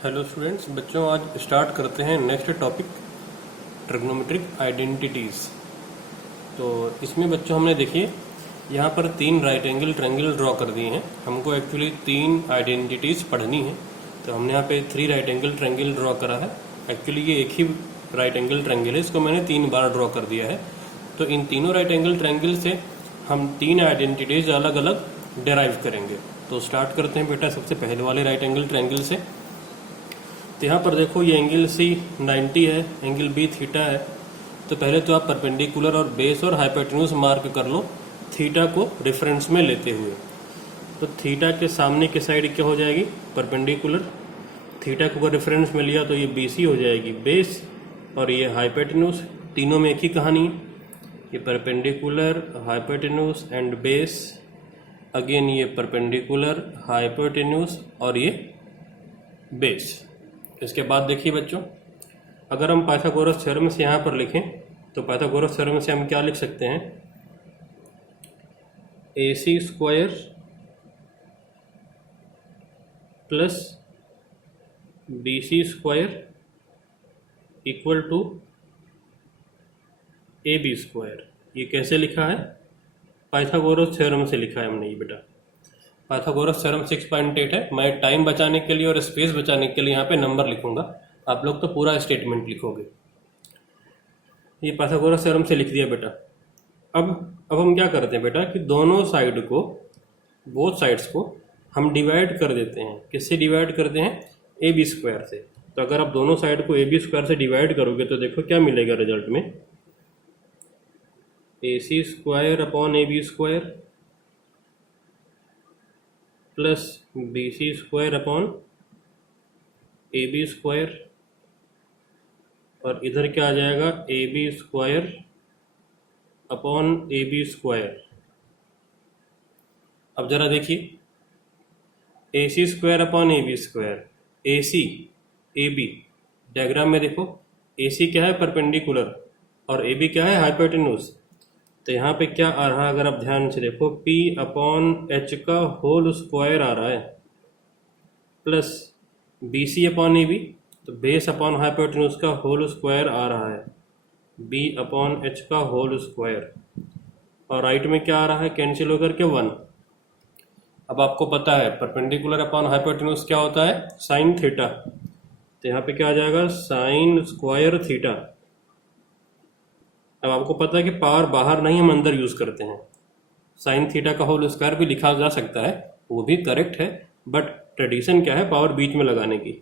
Hello students, बच्चों आज start करते हैं नेक्स्ट टॉपिक ट्रिग्नोमेट्रिक आइडेंटिटीज़। तो इसमें बच्चों हमने देखिए यहाँ पर 3 राइट एंगल ट्रायंगल ड्रॉ कर दिए हैं। हमको एक्चुअली 3 आइडेंटिटीज़ पढ़नी है, तो हमने यहाँ पे 3 राइट एंगल ट्रायंगल ड्रॉ करा है। एक्चुअली ये एक ही राइट एंगल ट्रायंगल है, इसको मैंने 3 बार ड्रॉ कर दिया है। तो इन तीनों राइट एंगल ट्रायंगल से हम 3 आइडेंटिटीज़ अलग अलग डिराइव करेंगे। तो स्टार्ट करते हैं बेटा सबसे पहले वाले राइट एंगल ट्रायंगल से। तो यहाँ पर देखो ये एंगल सी 90 है, एंगल बी थीटा है। तो पहले तो आप परपेंडिकुलर और बेस और हाइपोटेन्यूज मार्क कर लो थीटा को रेफरेंस में लेते हुए। तो थीटा के सामने की साइड क्या हो जाएगी? परपेंडिकुलर। थीटा को अगर रेफरेंस में लिया तो ये BC हो जाएगी बेस, और ये हाइपोटेन्यूज। तीनों में एक ही कहानी है, ये perpendicular hypotenuse and base. Again ये परपेंडिकुलर हाइपोटेन्यूज और ये बेस। इसके बाद देखिए बच्चों, अगर हम पाइथागोरस थ्योरम से यहाँ पर लिखें तो पाइथागोरस थ्योरम से हम क्या लिख सकते हैं? AC square plus BC square equal to AB square. ये कैसे लिखा है? पाइथागोरस थ्योरम से लिखा है हमने ये बेटा। पाइथागोरस थ्योरम 6.8 है। मैं टाइम बचाने के लिए और स्पेस बचाने के लिए यहाँ पे नंबर लिखूंगा, आप लोग तो पूरा स्टेटमेंट लिखोगे। ये पाइथागोरस थ्योरम से लिख दिया बेटा। अब हम क्या करते हैं बेटा कि दोनों साइड को, बोथ साइड्स को हम डिवाइड कर देते हैं। किससे डिवाइड करते हैं? AB स्क्वायर से। तो अगर आप दोनों साइड को AB स्क्वायर से डिवाइड करोगे तो देखो क्या मिलेगा रिजल्ट में, AC square upon AB square plus BC square upon AB square, और इधर क्या आ जाएगा? AB square upon AB square. अब जरा देखिए, AC square upon AB square, AC AB diagram में देखो, AC क्या है? परपेंडिकुलर, और AB क्या है? हाइपोटेन्यूज। तो यहाँ पे क्या आ रहा है अगर आप ध्यान से देखो, P अपॉन H का होल स्क्वायर आ रहा है, प्लस BC अपॉन AB, तो बेस अपॉन हाइपोटेन्यूज का होल स्क्वायर आ रहा है, B अपॉन H का होल स्क्वायर। और राइट में क्या आ रहा है? कैंसिल होकर के 1। अब आपको पता है परपेंडिकुलर अपॉन हाइपोटेन्यूज क्या होता है? Sine theta. तो यहाँ पे क्या आ जाएगा? Sign square theta. अब आपको पता है कि पावर बाहर नहीं, हम अंदर यूज करते हैं। साइन थीटा का होल स्क्वायर भी लिखा जा सकता है, वो भी करेक्ट है, बट ट्रेडिशन क्या है? पावर बीच में लगाने की।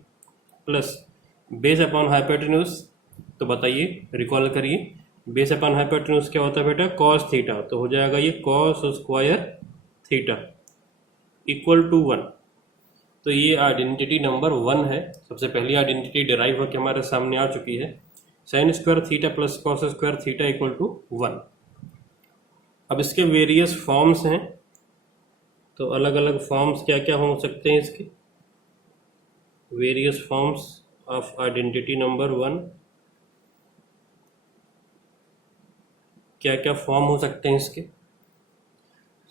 प्लस बेस अपॉन हाइपोटेन्यूज, तो बताइए, रिकॉल करिए, बेस अपॉन हाइपोटेन्यूज क्या होता है बेटा? Cos theta. तो हो जाएगा ये cos square theta equal to 1। तो ये आइडेंटिटी नंबर 1 है। सबसे पहली आइडेंटिटी डिराइव होकर हमारे सामने आ चुकी है, sine square theta plus cos square theta equal to 1। अब इसके वेरियस फॉर्म्स हैं, तो अलग अलग फॉर्म्स क्या क्या हो सकते हैं इसके? Various forms of identity number 1, क्या क्या फॉर्म हो सकते हैं इसके?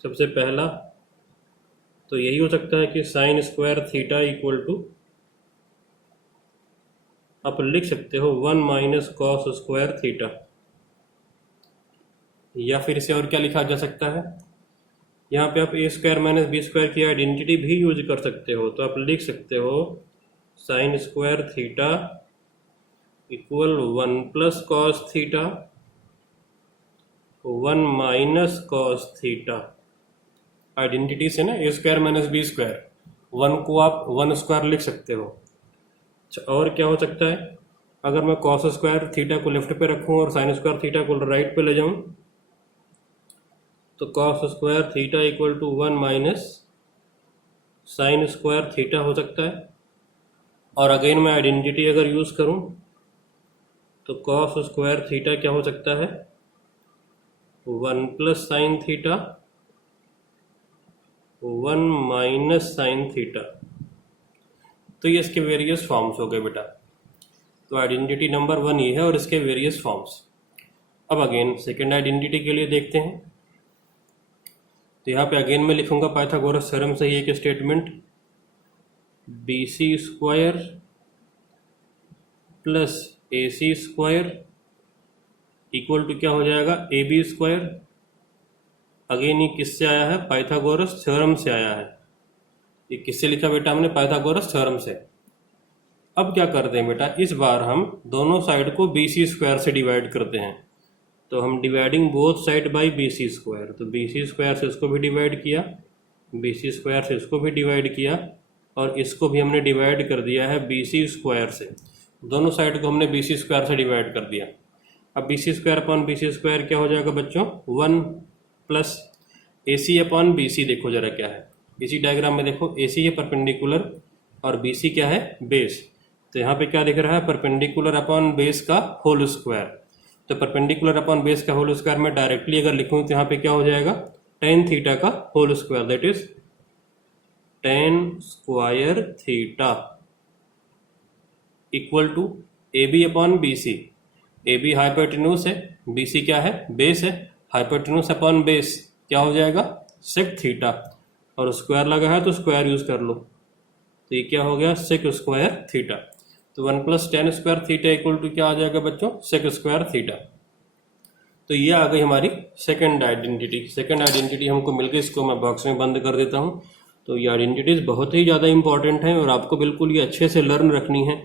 सबसे पहला तो यही हो सकता है कि sine square theta equal to, आप लिख सकते हो 1 माइनस कॉस स्क्वायर थीटा, या फिर इसे और क्या लिखा जा सकता है? यहाँ पे आप A square minus B square की आइडेंटिटी भी यूज कर सकते हो। तो आप लिख सकते हो sign square theta equal 1 plus cos theta 1 minus cos theta. Identity से ना A square minus B square, 1 को आप 1 स्क्वायर लिख सकते हो। और क्या हो सकता है? अगर मैं कॉस स्क्वायर थीटा को लेफ्ट पे रखूं और साइन स्क्वायर थीटा को राइट पे ले जाऊं, तो cos square theta equal to 1 minus sine square theta हो सकता है। और अगेन मैं आइडेंटिटी अगर यूज करूं तो कॉस स्क्वायर थीटा क्या हो सकता है? 1 plus sine theta 1 minus sine theta. तो ये इसके वेरियस फॉर्म्स हो गए बेटा। तो आइडेंटिटी नंबर 1 ये है और इसके वेरियस फॉर्म्स। अब अगेन सेकेंड आइडेंटिटी के लिए देखते हैं। तो यहाँ पे अगेन मैं लिखूंगा पाइथागोरस थ्योरम से ही एक statement, BC square plus AC square equal to क्या हो जाएगा, AB स्क्वायर। अगेन ये किससे आया है, पाइथागोरस थ्योरम से आया है। ये किससे लिखा बेटा हमने, पाइथागोरस थ्योरम से। अब क्या करते हैं बेटा, इस बार हम दोनों साइड को BC स्क्वायर से डिवाइड करते हैं। तो हम dividing both side by BC square, तो BC स्क्वायर से इसको भी डिवाइड किया, BC स्क्वायर से इसको भी डिवाइड किया, और इसको भी हमने डिवाइड कर दिया है BC स्क्वायर से। दोनों साइड को हमने BC स्क्वायर से डिवाइड कर दिया। अब BC square upon BC square क्या हो जाएगा बच्चों, 1 प्लस AC अपॉन BC। देखो जरा क्या है, इसी डायग्राम में देखो, AC है परपेंडिकुलर और BC क्या है, बेस। तो यहाँ पे क्या दिख रहा है, परपेंडिकुलर अपॉन बेस का होल स्क्वायर। तो परपेंडिकुलर अपॉन बेस का होल स्क्वायर में डायरेक्टली अगर लिखूं तो यहाँ पे क्या हो जाएगा, tan थीटा का whole square, that is tan square theta equal to AB upon BC। AB hypotenuse है, BC क्या है, बेस है। हाइपोटेन्यूज अपॉन बेस क्या हो जाएगा, सेक थीटा, और स्क्वायर लगा है तो स्क्वायर यूज कर लो। तो ये क्या हो गया, सेक स्क्वायर थीटा। तो 1 plus tan square theta equal to क्या आ जाएगा बच्चों, सेक स्क्वायर थीटा। तो ये आ गई हमारी सेकंड आइडेंटिटी। सेकंड आइडेंटिटी हमको मिल गई, इसको मैं बॉक्स में बंद कर देता हूँ। तो ये आइडेंटिटीज बहुत ही ज़्यादा इंपॉर्टेंट है और आपको बिल्कुल ये अच्छे से लर्न रखनी है।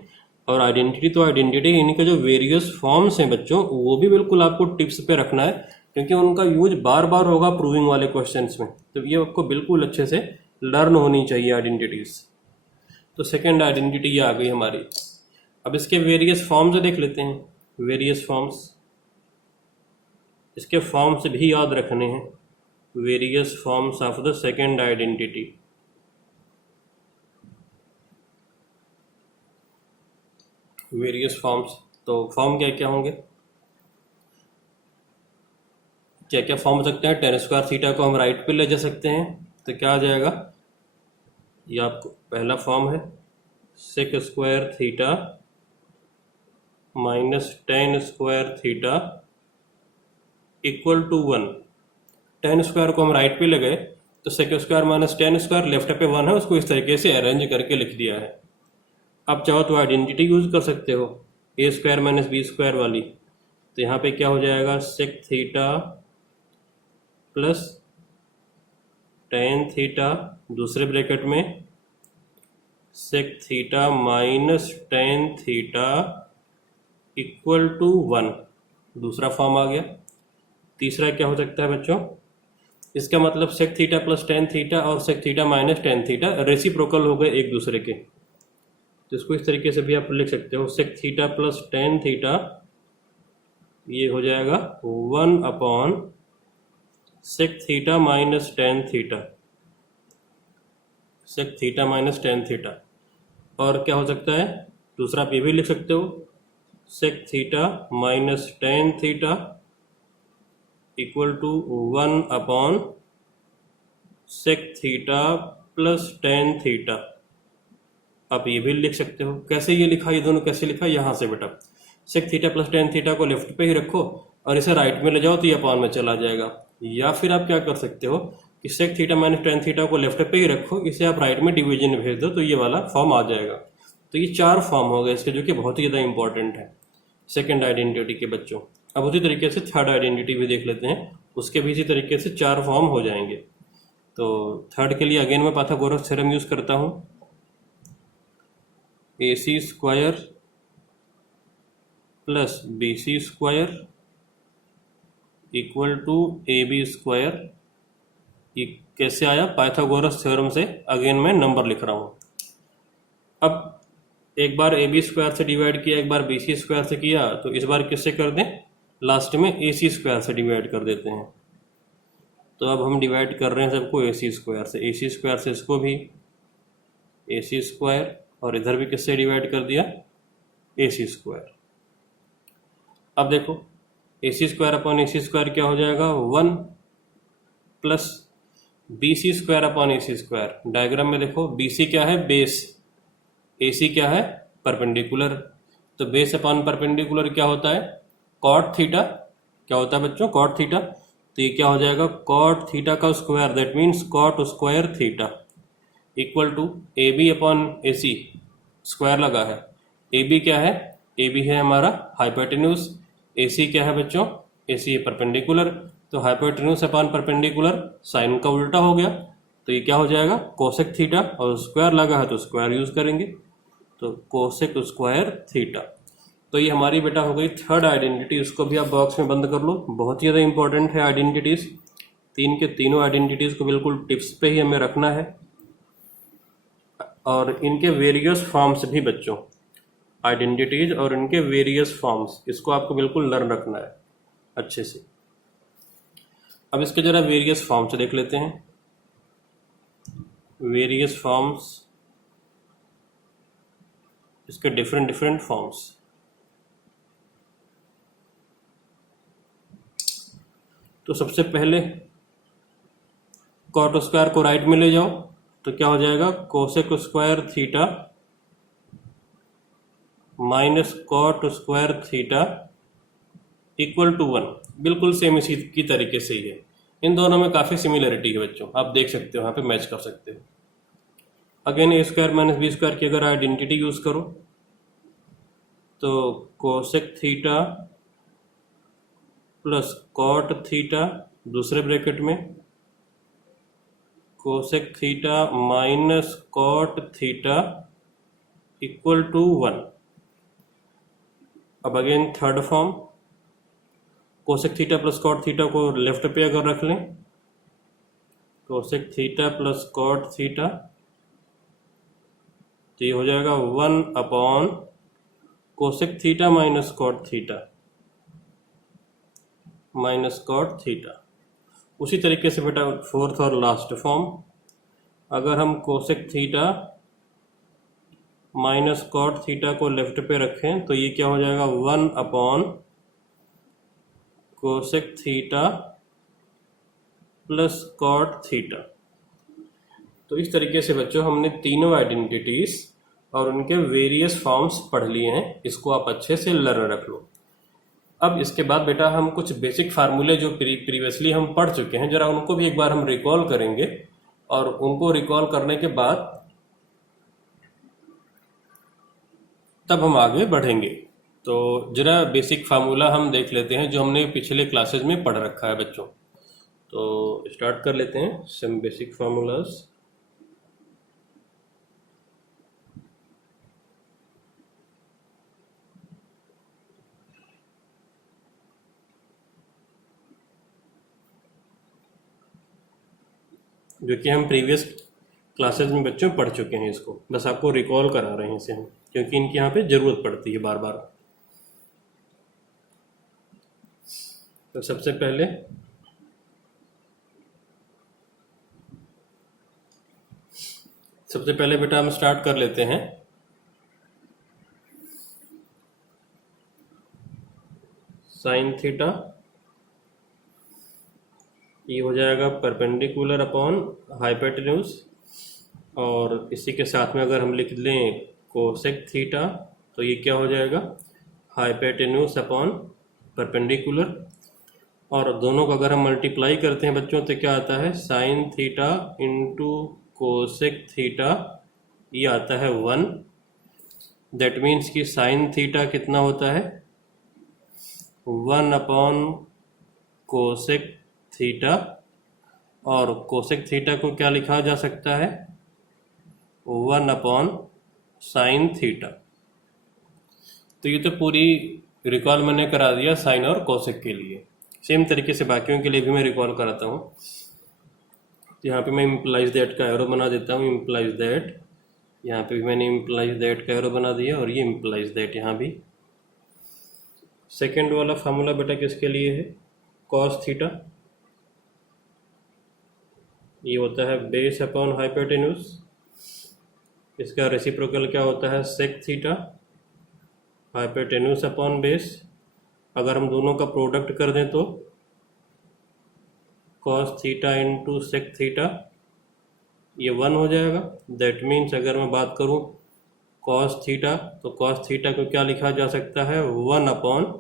और आइडेंटिटी तो आइडेंटिटी, इनके जो वेरियस फॉर्म्स हैं बच्चों, वो भी बिल्कुल आपको टिप्स पे रखना है, क्योंकि उनका यूज बार बार होगा प्रूविंग वाले क्वेश्चंस में। तो ये आपको बिल्कुल अच्छे से लर्न होनी चाहिए आइडेंटिटीज। तो सेकंड आइडेंटिटी ये आ गई हमारी। अब इसके वेरियस फॉर्म्स देख लेते हैं। वेरियस फॉर्म्स, इसके फॉर्म्स भी याद रखने हैं। Various forms of the second identity. Various forms, तो फॉर्म क्या क्या होंगे, क्या क्या फॉर्म हो सकते हैं। tan स्क्वायर थीटा को हम राइट पे ले जा सकते हैं, तो क्या आ जाएगा, ये आपको पहला फॉर्म है, sec square theta minus tan square theta equal to 1। tan square को हम राइट पे ले गए तो sec square minus tan square left पे 1 है, उसको इस तरीके से अरेंज करके लिख दिया है। अब चाहो तो आइडेंटिटी यूज कर सकते हो, A square minus B square वाली। तो यहाँ पे क्या हो जाएगा, sec theta plus tan theta, दूसरे ब्रैकेट में sec theta minus tan theta equal to 1, दूसरा फॉर्म आ गया। तीसरा क्या हो सकता है बच्चों, इसका मतलब sec theta plus tan theta और sec theta minus tan theta reciprocal हो गए एक दूसरे के। तो इसको इस तरीके से भी आप लिख सकते हो, sec theta plus tan theta, ये हो जाएगा 1 upon sec theta minus tan theta, sec theta minus tan theta. और क्या हो सकता है, दूसरा आप ये भी लिख सकते हो, sec theta minus tan theta equal to 1 upon sec theta plus tan theta. आप ये भी लिख सकते हो। कैसे ये लिखा, ये दोनों कैसे लिखा, यहाँ से बेटा sec theta plus tan theta को लेफ्ट पे ही रखो और इसे राइट में ले जाओ तो ये अपॉन में चला जाएगा। या फिर आप क्या कर सकते हो कि sec theta minus tan theta को लेफ्ट पे ही रखो, इसे आप राइट में डिवीजन में भेज दो तो ये वाला फॉर्म आ जाएगा। तो ये 4 फॉर्म हो गए इसके, जो कि बहुत ही ज़्यादा इंपॉर्टेंट है सेकेंड आइडेंटिटी के बच्चों। अब उसी तरीके से थर्ड आइडेंटिटी भी देख लेते हैं, उसके भी इसी तरीके से 4 फॉर्म हो जाएंगे। तो थर्ड के लिए अगेन मैं पाइथागोरस थ्योरम यूज करता हूँ, AC square plus BC square equal to AB square. ये कैसे आया, पाइथागोरस थ्योरम से। अगेन मैं नंबर लिख रहा हूँ। अब एक बार AB स्क्वायर से डिवाइड किया, एक बार BC स्क्वायर से किया, तो इस बार किससे कर दें, लास्ट में AC स्क्वायर से डिवाइड कर देते हैं। तो अब हम डिवाइड कर रहे हैं सबको AC स्क्वायर से। AC स्क्वायर से इसको भी AC स्क्वायर, और इधर भी किससे डिवाइड कर दिया, AC स्क्वायर। अब देखो AC square upon AC square क्या हो जाएगा, 1 plus BC square upon AC square. Diagram में देखो BC क्या है, बेस, AC क्या है, परपेंडिकुलर। तो बेस अपॉन परपेंडिकुलर क्या होता है, कॉट थीटा। क्या होता है बच्चों, कॉट थीटा। तो ये क्या हो जाएगा, कॉट थीटा का square, that means cot square theta equal to AB upon AC, square लगा है। AB क्या है, ए बी है हमारा हाइपोटेन्यूज, ए सी क्या है बच्चों, ए सी है परपेंडिकुलर, तो हाइपोटेन्यूज अपॉन परपेंडिकुलर साइन का उल्टा हो गया, तो ये क्या हो जाएगा कोसेक थीटा, और स्क्वायर लगा है तो स्क्वायर यूज करेंगे, तो कोसेक स्क्वायर थीटा। तो ये हमारी बेटा हो गई थर्ड आइडेंटिटी, इसको भी आप बॉक्स में बंद कर लो, बहुत ही ज़्यादा इंपॉर्टेंट है आइडेंटिटीज, तीन के तीनों आइडेंटिटीज को बिल्कुल टिप्स पे ही हमें रखना है, और इनके वेरियस फॉर्म्स भी बच्चों, आइडेंटिटीज और इनके वेरियस फॉर्म्स, इसको आपको बिल्कुल लर्न रखना है अच्छे से। अब इसके जरा वेरियस फॉर्म्स देख लेते हैं, वेरियस फॉर्म्स, इसके डिफरेंट डिफरेंट फॉर्म्स। तो सबसे पहले कॉट स्क्वायर को राइट में ले जाओ, तो क्या हो जाएगा cosec square theta minus cot square theta equal to 1, बिल्कुल सेम इसी की तरीके से ही है, इन दोनों में काफ़ी सिमिलरिटी है बच्चों, आप देख सकते हो यहाँ पे मैच कर सकते हो। Again A square minus B square की अगर आइडेंटिटी यूज करो तो cosec theta plus cot theta दूसरे ब्रैकेट में, cosec theta minus cot theta equal to 1। अब again third form, cosec theta plus cot theta को लेफ्ट पे अगर रख लें, cosec theta plus cot theta, तो ये हो जाएगा 1 upon cosec theta minus cot theta minus cot theta. उसी तरीके से बेटा फोर्थ और लास्ट फॉर्म, अगर हम cosec theta minus cot theta को लेफ्ट पे रखें तो ये क्या हो जाएगा 1 upon cosec theta plus cot theta. तो इस तरीके से बच्चों हमने तीनों आइडेंटिटीज और उनके वेरियस फॉर्म्स पढ़ लिए हैं, इसको आप अच्छे से लर्न रख लो। अब इसके बाद बेटा हम कुछ बेसिक फार्मूले जो प्रीवियसली हम पढ़ चुके हैं, जरा उनको भी एक बार हम रिकॉल करेंगे, और उनको रिकॉल करने के बाद तब हम आगे बढ़ेंगे। तो जरा बेसिक फार्मूला हम देख लेते हैं जो हमने पिछले क्लासेस में पढ़ रखा है बच्चों। तो स्टार्ट कर लेते हैं सम बेसिक फार्मूलाज। जो कि हम प्रीवियस क्लासेस में बच्चों पढ़ चुके हैं, इसको बस आपको रिकॉल करा रहे हैं इसे हम, क्योंकि इनकी यहाँ पे ज़रूरत पड़ती है बार बार। तो सबसे पहले बेटा हम स्टार्ट कर लेते हैं साइन थीटा, ये हो जाएगा परपेंडिकुलर अपॉन हाइपोटेन्यूज, और इसी के साथ में अगर हम लिख लें कोसेक थीटा तो ये क्या हो जाएगा हाइपोटेन्यूज अपॉन परपेंडिकुलर, और दोनों को अगर हम मल्टीप्लाई करते हैं बच्चों तो क्या आता है sine theta into cosec theta, ये आता है 1। दैट मीन्स कि साइन थीटा कितना होता है 1 अपॉन कोसेक थीटा, और कोसेक थीटा को क्या लिखा जा सकता है 1 अपॉन साइन थीटा। तो ये तो पूरी रिकॉल मैंने करा दिया साइन और कोसेक के लिए, सेम तरीके से बाकियों के लिए भी मैं रिकॉल कराता हूँ। यहाँ पे मैं इम्प्लाइज दैट का एरो बना देता हूँ, इम्प्लाइज दैट, यहाँ पे भी मैंने इम्प्लाइज दैट का एरो बना दिया, और ये इम्प्लाइज दैट यहाँ भी। सेकेंड वाला फार्मूला बेटा किसके लिए है कॉस थीटा, ये होता है बेस अपॉन हाइपोटेन्यूज, इसका रेसिप्रोकल क्या होता है sec theta hypotenuse upon base. अगर हम दोनों का प्रोडक्ट कर दें तो cos theta into sec theta, ये 1 हो जाएगा। दैट मीन्स अगर मैं बात करूं कॉस थीटा, तो कॉस थीटा को क्या लिखा जा सकता है 1 अपॉन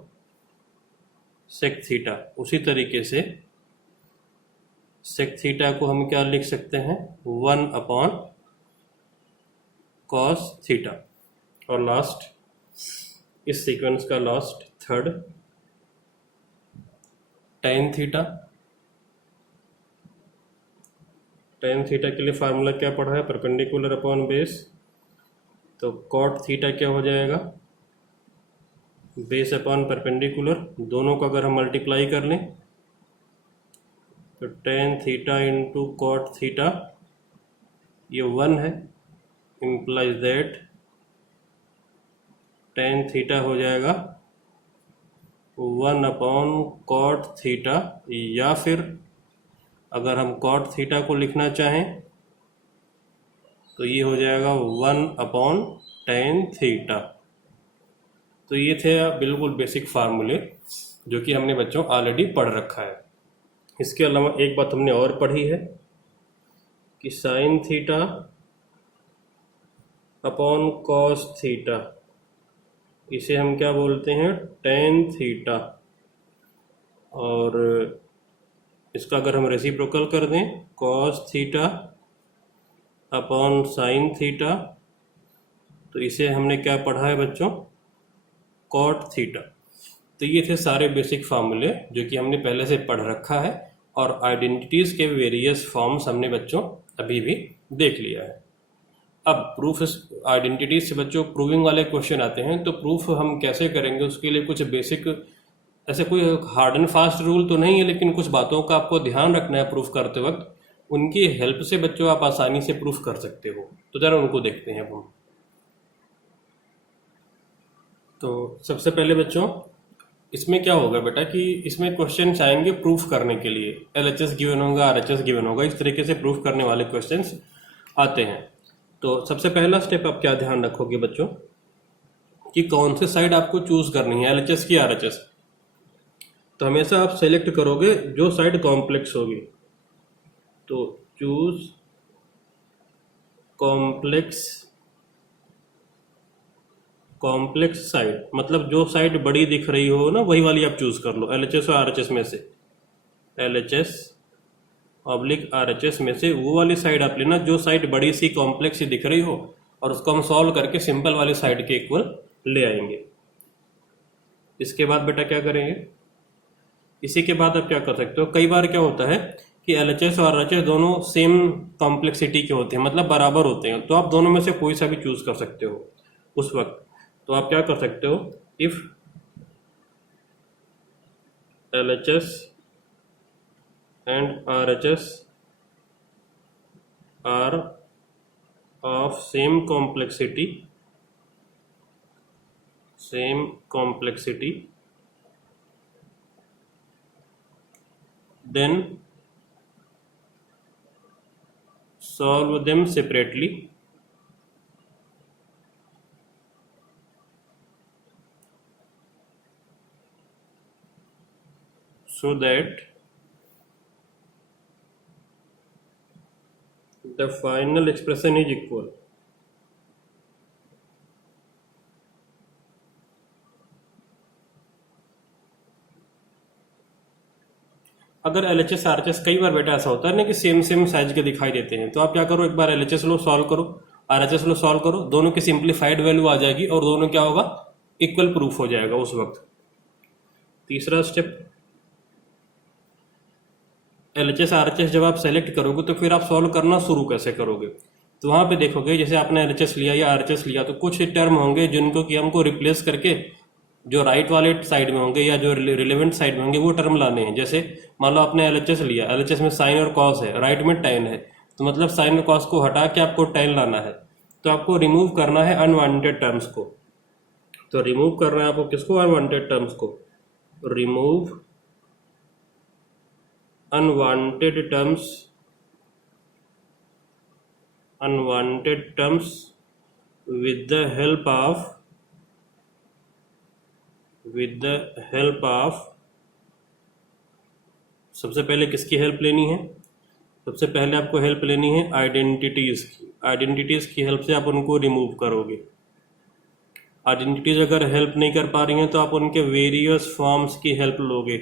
सेक थीटा। उसी तरीके से सेक थीटा को हम क्या लिख सकते हैं 1 अपॉन कॉस थीटा। और लास्ट इस सीक्वेंस का last third tan theta. tan theta के लिए फार्मूला क्या पढ़ा है, परपेंडिकुलर अपॉन बेस। तो cot थीटा क्या हो जाएगा, बेस अपॉन परपेंडिकुलर, दोनों को अगर हम मल्टीप्लाई कर लें तो tan theta into cot theta, ये 1 है, इम्प्लाइज दैट tan थीटा हो जाएगा 1 अपॉन कॉट थीटा, या फिर अगर हम कॉट थीटा को लिखना चाहें तो ये हो जाएगा 1 अपॉन tan थीटा। तो ये थे बिल्कुल बेसिक फार्मूले जो कि हमने बच्चों ऑलरेडी पढ़ रखा है। इसके अलावा एक बात हमने और पढ़ी है कि sine theta upon cos theta, इसे हम क्या बोलते हैं, tan थीटा। और इसका अगर हम रेसिप्रोकल कर दें, cos theta upon sine theta, तो इसे हमने क्या पढ़ा है बच्चों, कॉट थीटा। तो ये थे सारे बेसिक फार्मूले जो कि हमने पहले से पढ़ रखा है, और आइडेंटिटीज के वेरियस फॉर्म्स हमने बच्चों अभी भी देख लिया है। अब प्रूफ आइडेंटिटीज से बच्चों प्रूविंग वाले क्वेश्चन आते हैं, तो प्रूफ हम कैसे करेंगे, उसके लिए कुछ बेसिक, ऐसे कोई हार्ड एंड फास्ट रूल तो नहीं है, लेकिन कुछ बातों का आपको ध्यान रखना है प्रूफ करते वक्त। उनकी हेल्प से बच्चों आप आसानी से प्रूफ कर सकते हो। तो जरा उनको देखते हैं अब हम। तो सबसे पहले बच्चों इसमें क्या होगा बेटा कि इसमें क्वेश्चन आएंगे प्रूफ करने के लिए, LHS गिवन होगा, RHS गिवन होगा, इस तरीके से प्रूफ करने वाले क्वेश्चंस आते हैं। तो सबसे पहला स्टेप आप क्या ध्यान रखोगे बच्चों कि कौन से साइड आपको चूज करनी है, LHS की RHS। तो हमेशा आप सेलेक्ट करोगे जो साइड कॉम्प्लेक्स होगी। तो चूज कॉम्प्लेक्स साइड, मतलब जो साइड बड़ी दिख रही हो ना वही वाली आप चूज कर लो, LHS और RHS में से, LHS ऑब्लिक RHS में से वो वाली साइड आप लेना जो साइड बड़ी सी कॉम्प्लेक्स सी दिख रही हो, और उसको हम सॉल्व करके सिंपल वाली साइड के इक्वल ले आएंगे। इसके बाद बेटा क्या करेंगे, इसी के बाद आप क्या कर सकते हो, कई बार क्या होता है कि LHS और RHS दोनों सेम कॉम्प्लेक्सिटी के होते हैं, मतलब बराबर होते हैं, तो आप दोनों में से कोई सा भी चूज कर सकते हो उस वक्त। तो आप क्या कर सकते हो, if LHS and RHS are of same complexity, then solve them separately so that the final expression is equal। अगर LHS RHS कई बार बेटा ऐसा होता है ना कि सेम साइज के दिखाई देते हैं, तो आप क्या करो, एक बार LHS लो सॉल्व करो, RHS लो सॉल्व करो, दोनों की सिंप्लीफाइड वैल्यू आ जाएगी और दोनों क्या होगा, इक्वल प्रूफ हो जाएगा उस वक्त। तीसरा स्टेप, LHS RHS जब आप सेलेक्ट करोगे तो फिर आप सॉल्व करना शुरू कैसे करोगे। तो वहां पे देखोगे जैसे आपने LHS लिया या RHS लिया, तो कुछ टर्म होंगे जिनको कि हमको रिप्लेस करके जो राइट वाले साइड में होंगे या जो रिलेवेंट साइड में होंगे वो टर्म लाने हैं। जैसे मान लो आपने LHS लिया, LHS में साइन और कॉस है, राइट में tan है, तो मतलब साइन और कॉस को हटा के आपको tan लाना है। तो आपको रिमूव करना है अनवांटेड टर्म्स को। तो रिमूव करना है आपको किसको, अनवांटेड टर्म्स को। Remove unwanted terms with the help of सबसे पहले किसकी हेल्प लेनी है, सबसे पहले आपको हेल्प लेनी है आइडेंटिटीज की। आइडेंटिटीज की हेल्प से आप उनको रिमूव करोगे। आइडेंटिटीज अगर हेल्प नहीं कर पा रही हैं तो आप उनके वेरियस फॉर्म्स की हेल्प लोगे।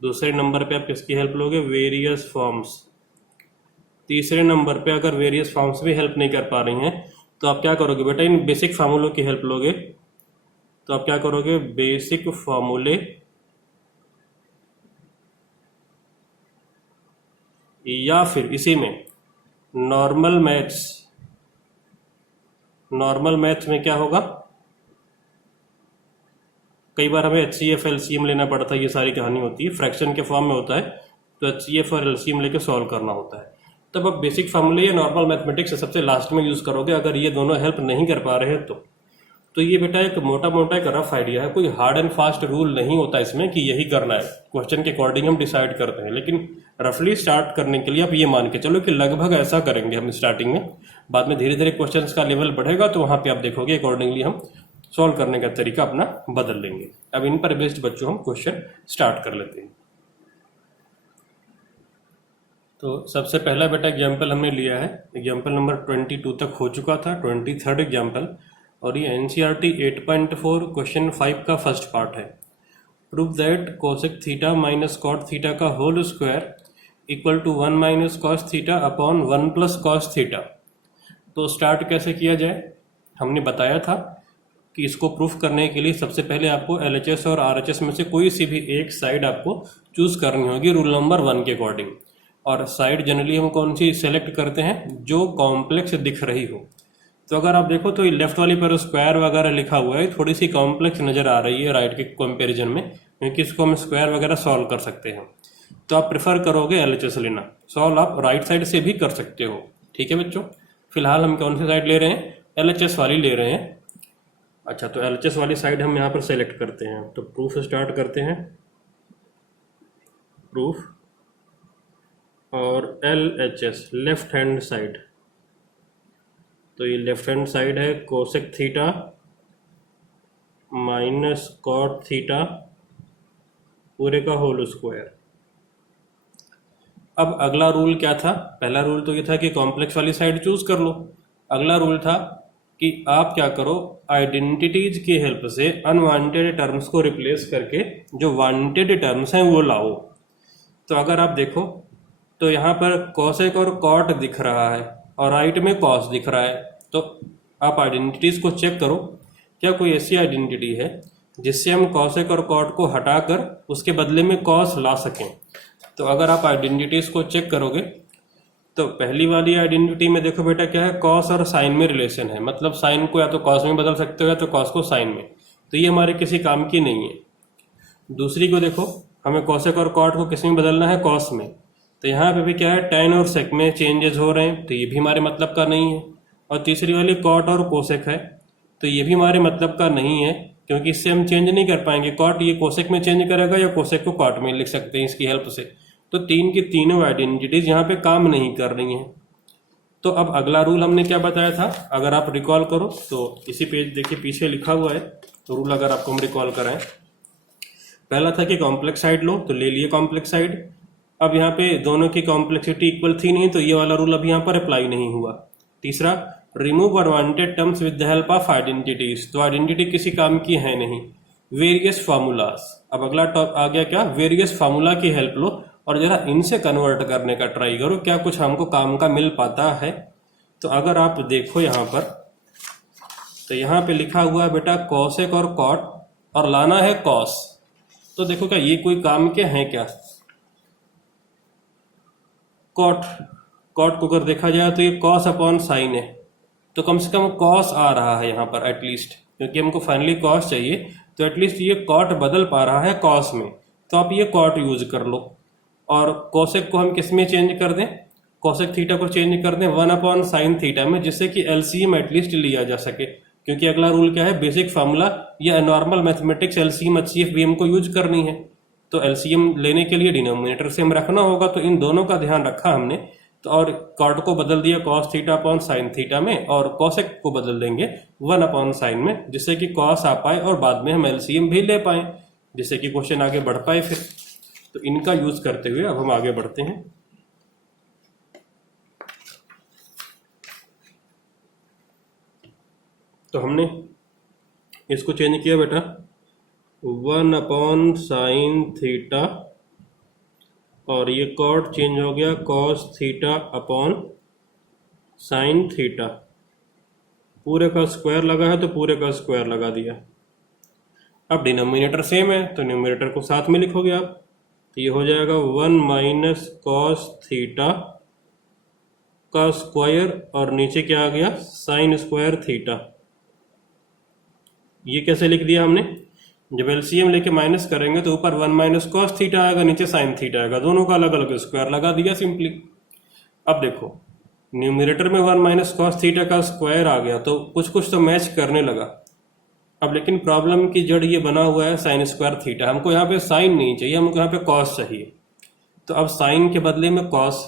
दूसरे नंबर पे आप किसकी हेल्प लोगे, वेरियस फॉर्म्स। तीसरे नंबर पे अगर वेरियस फॉर्म्स भी हेल्प नहीं कर पा रही हैं तो आप क्या करोगे बेटा, इन बेसिक फार्मूलों की हेल्प लोगे। तो आप क्या करोगे, बेसिक फॉर्मूले या फिर इसी में नॉर्मल मैथ्स में क्या होगा, कई बार हमें HCF LCM लेना पड़ता है, ये सारी कहानी होती है, फ्रैक्शन के फॉर्म में होता है तो HCF और LCM लेके सॉल्व करना होता है। तब आप बेसिक फॉर्मूले या नॉर्मल मैथमेटिक्स सबसे लास्ट में यूज़ करोगे, अगर ये दोनों हेल्प नहीं कर पा रहे हैं तो ये बेटा एक मोटा मोटा एक रफ आइडिया है, कोई हार्ड एंड फास्ट रूल नहीं होता इसमें कि यही करना है, क्वेश्चन के अकॉर्डिंग हम डिसाइड करते हैं। लेकिन रफली स्टार्ट करने के लिए आप ये मान के चलो कि लगभग ऐसा करेंगे हम स्टार्टिंग में, बाद में धीरे धीरे क्वेश्चंस का लेवल बढ़ेगा तो वहाँ पे आप देखोगे अकॉर्डिंगली हम सॉल्व करने का तरीका अपना बदल लेंगे। अब इन पर बेस्ड बच्चों हम क्वेश्चन स्टार्ट कर लेते हैं। तो सबसे पहला बेटा एग्जाम्पल हमने लिया है, एग्जाम्पल नंबर 22 तक हो चुका था, 23rd एग्जाम्पल, और ये NCERT 8.4 क्वेश्चन 5 का फर्स्ट पार्ट है। Prove that cosec theta minus cot theta का whole square equal to 1 minus cos theta upon 1 plus cos theta. तो स्टार्ट कैसे किया जाए, हमने बताया था कि इसको प्रूफ करने के लिए सबसे पहले आपको LHS और RHS में से कोई सी भी एक साइड आपको चूज करनी होगी रूल नंबर 1 के अकॉर्डिंग। और साइड जनरली हम कौन सी सेलेक्ट करते हैं, जो कॉम्प्लेक्स दिख रही हो। तो अगर आप देखो तो ये लेफ्ट वाली पर स्क्वायर वगैरह लिखा हुआ है, थोड़ी सी कॉम्प्लेक्स नज़र आ रही है राइट के कंपैरिजन में, क्योंकि इसको हम स्क्वायर वगैरह सॉल्व कर सकते हैं। तो आप प्रेफर करोगे LHS लेना, सॉल्व आप राइट साइड से भी कर सकते हो। ठीक है बच्चों, फिलहाल हम कौन सी साइड ले रहे हैं, LHS वाली ले रहे हैं। अच्छा, तो LHS वाली साइड हम यहाँ पर सेलेक्ट करते हैं। तो प्रूफ स्टार्ट करते हैं, प्रूफ और LHS लेफ्ट हैंड साइड। तो ये लेफ्ट हैंड साइड है cosec theta minus cot theta पूरे का होल स्क्वायर। अब अगला रूल क्या था, पहला रूल तो ये था कि कॉम्प्लेक्स वाली साइड चूज कर लो। अगला रूल था कि आप क्या करो, आइडेंटिटीज की हेल्प से अनवांटेड टर्म्स को रिप्लेस करके जो वांटेड टर्म्स हैं वो लाओ। तो अगर आप देखो तो यहाँ पर कोसेक और कॉट दिख रहा है और राइट में कॉस दिख रहा है। तो आप आइडेंटिटीज को चेक करो, क्या कोई ऐसी आइडेंटिटी है जिससे हम कोसेक और कॉट को हटाकर उसके बदले में कॉस ला सकें। तो अगर आप आइडेंटिटीज को चेक करोगे तो पहली वाली आइडेंटिटी में देखो बेटा क्या है, कॉस और साइन में रिलेशन है, मतलब साइन को या तो कॉस में बदल सकते हो या तो कॉस को साइन में, तो ये हमारे किसी काम की नहीं है। दूसरी को देखो, हमें कोसेक और कॉट को किस में बदलना है, कॉस में, तो यहाँ पे भी क्या है, tan और सेक में चेंजेस हो रहे हैं, तो ये भी हमारे मतलब का नहीं है। और तीसरी वाली कॉट और कोसेक है, तो ये भी हमारे मतलब का नहीं है, क्योंकि इससे हम चेंज नहीं कर पाएंगे, कॉट ये कोसेक में चेंज करेगा या कोसेक को कॉट में लिख सकते हैं इसकी हेल्प से। तो तीन की तीनों आइडेंटिटीज यहाँ पे काम नहीं कर रही हैं। तो अब अगला रूल हमने क्या बताया था, अगर आप रिकॉल करो तो इसी पेज देखिए पीछे लिखा हुआ है। तो रूल अगर आपको हम रिकॉल कराएं, पहला था कि कॉम्प्लेक्स साइड लो, तो ले लिए कॉम्प्लेक्स साइड। अब यहाँ पे दोनों की कॉम्प्लेक्सिटी इक्वल थी नहीं, तो ये वाला रूल अब यहाँ पर अप्लाई नहीं हुआ। तीसरा, remove unwanted terms with the help of identities, तो आइडेंटिटी किसी काम की है नहीं। वेरियस फार्मूलाज, अब अगला टॉप आ गया क्या, वेरियस फार्मूला की हेल्प लो और जरा इनसे कन्वर्ट करने का ट्राई करो, क्या कुछ हमको काम का मिल पाता है। तो अगर आप देखो यहाँ पर, तो यहाँ पे लिखा हुआ है बेटा कोसेक और कॉट और लाना है कॉस। तो देखो क्या ये कोई काम के हैं क्या, कॉट को अगर देखा जाए तो ये कॉस अपॉन साइन है, तो कम से कम कॉस आ रहा है यहाँ पर एटलीस्ट, क्योंकि हमको फाइनली कॉस चाहिए, तो एटलीस्ट ये कॉट बदल पा रहा है कॉस में, तो आप ये कॉट यूज कर लो। और कोसेक को हम किस में चेंज कर दें, कोसेक थीटा को चेंज कर दें 1 अपॉन साइन थीटा में, जिससे कि एलसीएम एटलीस्ट लिया जा सके, क्योंकि अगला रूल क्या है, बेसिक फार्मूला या नॉर्मल मैथमेटिक्स एलसीएम एचसीएफ भी हमको यूज करनी है। तो एलसीएम लेने के लिए डिनोमिनेटर से हम रखना होगा, तो इन दोनों का ध्यान रखा हमने। तो और कॉट को बदल दिया cos theta upon sine theta में, और कोसेक को बदल देंगे 1 अपॉन साइन में, जिससे कि कॉस आ पाए और बाद में हम एलसीएम भी ले पाए, जिससे कि क्वेश्चन आगे बढ़ पाए फिर। तो इनका यूज करते हुए अब हम आगे बढ़ते हैं। तो हमने इसको चेंज किया बेटा 1 अपॉन साइन थीटा, और ये कॉट चेंज हो गया cos theta upon sine theta. पूरे का स्क्वायर लगा है तो पूरे का स्क्वायर लगा दिया। अब डिनोमिनेटर सेम है तो न्यूमरेटर को साथ में लिखोगे आप, तो ये हो जाएगा 1 माइनस कॉस थीटा का स्क्वायर और नीचे क्या आ गया साइन स्क्वायर थीटा। ये कैसे लिख दिया हमने, जब एलसीएम लेके माइनस करेंगे तो ऊपर 1 माइनस कॉस थीटा आएगा, नीचे साइन थीटा आएगा, दोनों का अलग अलग स्क्वायर लगा दिया सिंपली। अब देखो न्यूमरेटर में 1 माइनस कॉस थीटा का स्क्वायर आ गया तो कुछ कुछ तो मैच करने लगा। अब लेकिन प्रॉब्लम की जड़ ये बना हुआ है साइन स्क्वायर थीटा, हमको यहाँ पे साइन नहीं चाहिए, हमको यहाँ पे कॉस चाहिए। तो अब साइन के बदले में कॉस।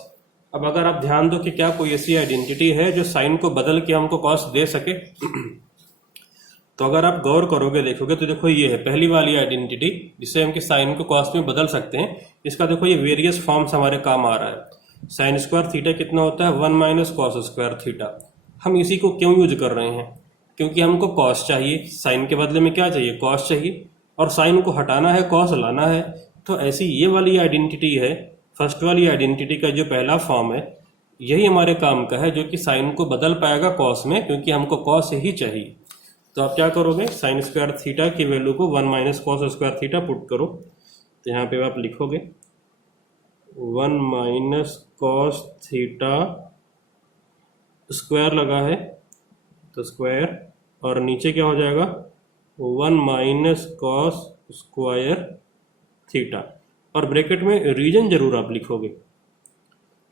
अब अगर आप ध्यान दो कि क्या कोई ऐसी आइडेंटिटी है जो साइन को बदल के हमको कॉस दे सके तो अगर आप गौर करोगे देखोगे तो देखो ये है पहली वाली आइडेंटिटी जिससे हम कि साइन को कॉस में बदल सकते हैं। इसका देखो ये वेरियस फॉर्म्स हमारे काम आ रहा है। साइन स्क्वायर थीटा कितना होता है 1 माइनस कॉस स्क्वायर थीटा। हम इसी को क्यों यूज कर रहे हैं, क्योंकि हमको कॉस चाहिए, साइन के बदले में क्या चाहिए कॉस चाहिए, और साइन को हटाना है कॉस लाना है। तो ऐसी ये वाली आइडेंटिटी है, फर्स्ट वाली आइडेंटिटी का जो पहला फॉर्म है यही हमारे काम का है, जो कि साइन को बदल पाएगा कॉस में, क्योंकि हमको कॉस ही चाहिए। तो आप क्या करोगे साइन स्क्वायर थीटा की वैल्यू को 1 minus cos square theta put करो, तो यहाँ पे आप लिखोगे 1 माइनस कॉस थीटा स्क्वायर लगा है तो स्क्वायर, और नीचे क्या हो जाएगा 1 माइनस कॉस स्क्वायर थीटा, और ब्रैकेट में रीजन जरूर आप लिखोगे।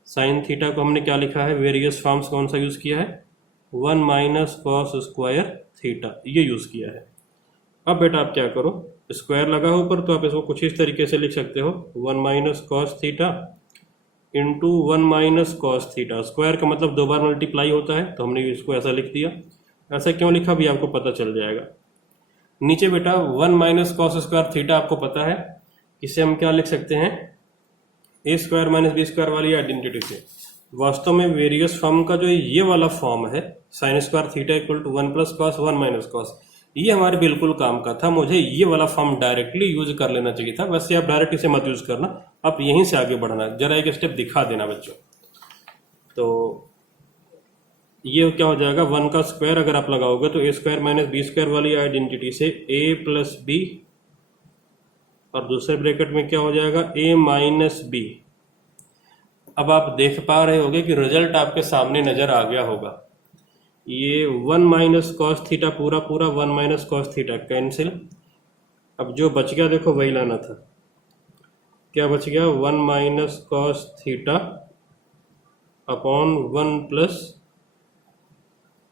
साइन थीटा को हमने क्या लिखा है, वेरियस फॉर्म्स कौन सा यूज किया है 1 माइनस कॉस स्क्वायर थीटा, ये यूज किया है। अब बेटा आप क्या करो, स्क्वायर लगा हो ऊपर तो आप इसको कुछ इस तरीके से लिख सकते हो 1 minus cos theta into 1 minus cos theta. Square का मतलब 2 बार मल्टीप्लाई होता है तो हमने इसको ऐसा लिख दिया। ऐसा क्यों लिखा भी आपको पता चल जाएगा। नीचे बेटा 1 माइनस कॉस स्क्वायर थीटा आपको पता है, इसे हम क्या लिख सकते हैं ए स्क्वायर माइनस बी स्क्वायर वाली आइडेंटिटी से। वास्तव में वेरियस फॉर्म का जो ये वाला फॉर्म है sine square theta equal to 1 plus cos 1 minus cos, ये हमारे बिल्कुल काम का था। मुझे ये वाला फॉर्म डायरेक्टली यूज कर लेना चाहिए था, वैसे आप डायरेक्ट इसे मत यूज करना, आप यहीं से आगे बढ़ना। जरा एक स्टेप दिखा देना बच्चों। तो ये क्या हो जाएगा 1 का स्क्वायर अगर आप लगाओगे तो ए स्क्वायर माइनस बी स्क्वायर वाली आइडेंटिटी से ए प्लस बी, और दूसरे ब्रैकेट में क्या हो जाएगा ए माइनस बी। अब आप देख पा रहे होगे कि रिजल्ट आपके सामने नजर आ गया होगा। ये 1 माइनस कॉस थीटा पूरा पूरा 1 माइनस कॉस थीटा कैंसिल। अब जो बच गया देखो वही लाना था। क्या बच गया 1 minus cos theta upon 1 plus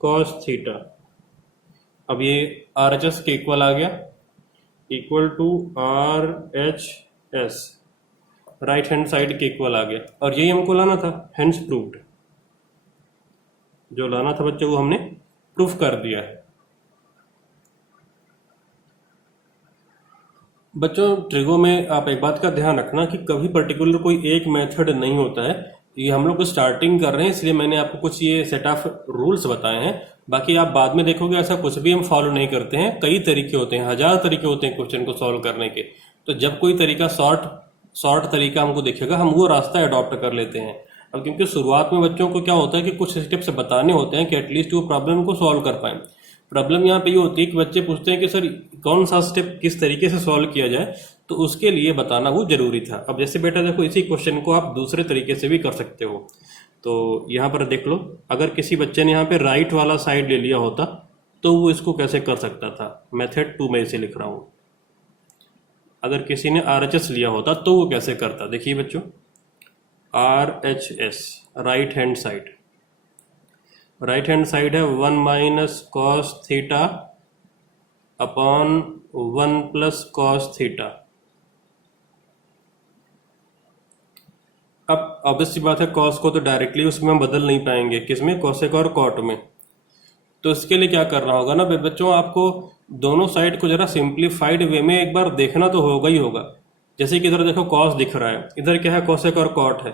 cos theta. अब ये RHS के इक्वल आ गया, equal to RHS, right hand side के इक्वल आ गया, और यही हमको लाना था, हेंस प्रूव्ड। जो लाना था बच्चों वो हमने प्रूफ कर दिया है। बच्चों ट्रिगो में आप एक बात का ध्यान रखना कि कभी पर्टिकुलर कोई एक मेथड नहीं होता है। ये हम लोग स्टार्टिंग कर रहे हैं इसलिए मैंने आपको कुछ ये सेट ऑफ रूल्स बताए हैं, बाकी आप बाद में देखोगे ऐसा कुछ भी हम फॉलो नहीं करते हैं। कई तरीके होते हैं, 1000 तरीके होते हैं क्वेश्चन को सॉल्व करने के। तो जब कोई तरीका शॉर्ट तरीका हमको दिखेगा हम वो रास्ता अडॉप्ट कर लेते हैं। अब क्योंकि शुरुआत में बच्चों को क्या होता है कि कुछ स्टेप्स बताने होते हैं कि एटलीस्ट वो प्रॉब्लम को सॉल्व कर पाए। प्रॉब्लम यहाँ पे ये होती है कि बच्चे पूछते हैं कि सर कौन सा स्टेप किस तरीके से सॉल्व किया जाए, तो उसके लिए बताना वो जरूरी था। अब जैसे बेटा देखो इसी क्वेश्चन को आप दूसरे तरीके से भी कर सकते हो। तो यहाँ पर देख लो, अगर किसी बच्चे ने यहाँ पे राइट वाला साइड ले लिया होता तो वो इसको कैसे कर सकता था। मेथड 2 में इसे लिख रहा हूँ। अगर किसी ने RHS लिया होता तो वो कैसे करता। देखिए बच्चों RHS right hand side, right hand side है 1 minus cos theta upon 1 plus cos theta. अब ऑब्वियस सी बात है कॉस को तो डायरेक्टली उसमें हम बदल नहीं पाएंगे, किसमें कोसेक और कॉट में। तो इसके लिए क्या करना होगा ना बच्चों, आपको दोनों साइड को जरा सिंप्लीफाइड वे में एक बार देखना तो होगा ही होगा। जैसे कि इधर देखो कॉस दिख रहा है, इधर क्या है कोसेक और कॉट है,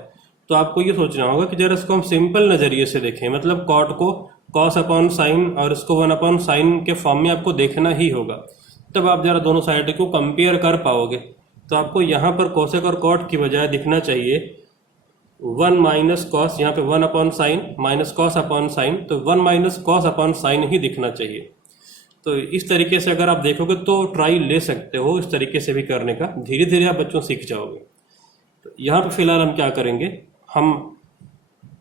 तो आपको ये सोचना होगा कि जरा इसको हम सिंपल नजरिए से देखें। मतलब कॉट को कॉस अपॉन साइन और इसको 1 अपॉन साइन के फॉर्म में आपको देखना ही होगा, तब आप जरा दोनों साइड को कंपेयर कर पाओगे। तो आपको यहाँ पर कोसेक और कॉट की बजाय दिखना चाहिए 1 माइनस कॉस, यहाँ पे 1 upon sine, minus cos upon sine, तो 1 माइनस कॉस अपॉन साइन ही दिखना चाहिए। तो इस तरीके से अगर आप देखोगे तो ट्राई ले सकते हो इस तरीके से भी करने का, धीरे धीरे आप बच्चों सीख जाओगे। तो यहाँ पे फिलहाल हम क्या करेंगे, हम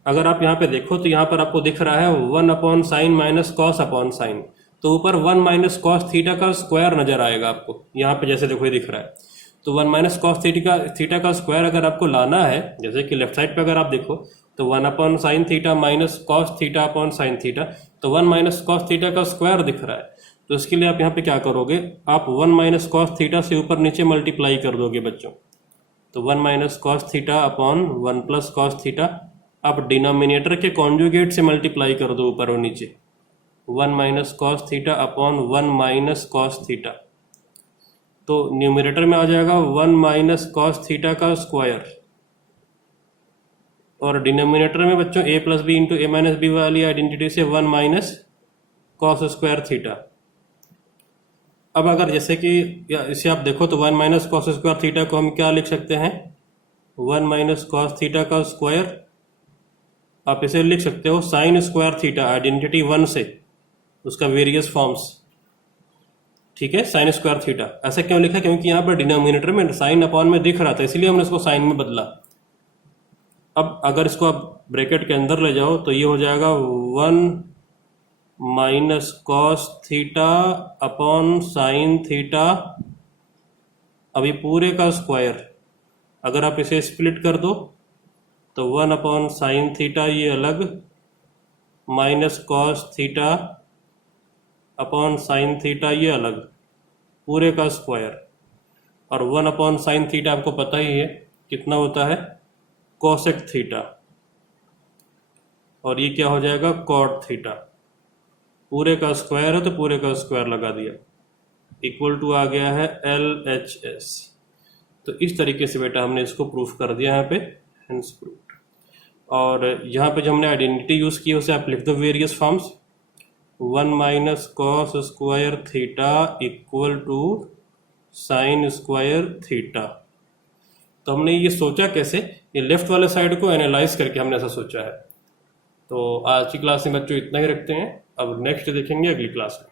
अगर आप यहाँ पे देखो तो यहाँ पर आपको दिख रहा है 1/sin minus cos upon sine, तो ऊपर 1 माइनस कॉस थीटा का स्क्वायर नजर आएगा आपको, यहाँ पे जैसे देखो ये दिख रहा है। तो 1 माइनस कॉस थीटा का स्क्वायर अगर आपको लाना है, जैसे कि लेफ्ट साइड पे अगर आप देखो तो 1/sin theta minus cos theta upon sine theta, तो 1 माइनस कॉस थीटा का स्क्वायर दिख रहा है। तो इसके लिए आप यहाँ पे क्या करोगे, आप 1 माइनस कॉस थीटा से ऊपर नीचे मल्टीप्लाई कर दोगे बच्चों। तो 1 minus cos theta upon 1 plus cos theta, आप डिनोमिनेटर के कॉन्जुगेट से मल्टीप्लाई कर दो ऊपर और नीचे, 1 minus cos theta upon 1 minus cos theta. तो न्यूमरेटर में आ जाएगा 1 माइनस कॉस थीटा का स्क्वायर, और डिनोमिनेटर में बच्चों a plus B into A minus B वाली आइडेंटिटी से 1 माइनस कॉस स्क्वायर थीटा। अब अगर जैसे कि इसे आप देखो तो 1 माइनस कॉस स्क्वायर थीटा को हम क्या लिख सकते हैं, 1 माइनस कॉस थीटा का स्क्वायर, आप इसे लिख सकते हो साइन स्क्वायर थीटा, आइडेंटिटी 1 से उसका वेरियस फॉर्म्स, ठीक है, साइन स्क्वायर थीटा। ऐसा क्यों लिखा, क्योंकि यहाँ पर डिनोमिनेटर में साइन अपॉन में दिख रहा था, इसलिए हमने इसको साइन में बदला। अब अगर इसको आप ब्रैकेट के अंदर ले जाओ तो ये हो जाएगा 1 minus cos theta upon sine theta, अभी पूरे का स्क्वायर। अगर आप इसे स्प्लिट कर दो तो 1 अपॉन साइन थीटा ये अलग, minus cos theta upon sine theta ये अलग, पूरे का स्क्वायर। और 1 अपॉन साइन थीटा आपको पता ही है कितना होता है, कोसेक थीटा, और ये क्या हो जाएगा, कॉट थीटा। पूरे का स्क्वायर है तो पूरे का स्क्वायर लगा दिया, इक्वल टू आ गया है LHS। तो इस तरीके से बेटा हमने इसको प्रूफ कर दिया यहाँ पे, हेंस प्रूव्ड। और यहाँ पे जो हमने आइडेंटिटी यूज की है उसे आप लिख दो various forms, 1 minus cos square theta equal to sine square theta. तो हमने ये सोचा कैसे, ये लेफ्ट वाले साइड को एनालाइज करके हमने ऐसा सोचा है। तो आज की क्लास में बच्चों इतना ही रखते हैं, अब नेक्स्ट देखेंगे अगली क्लास में।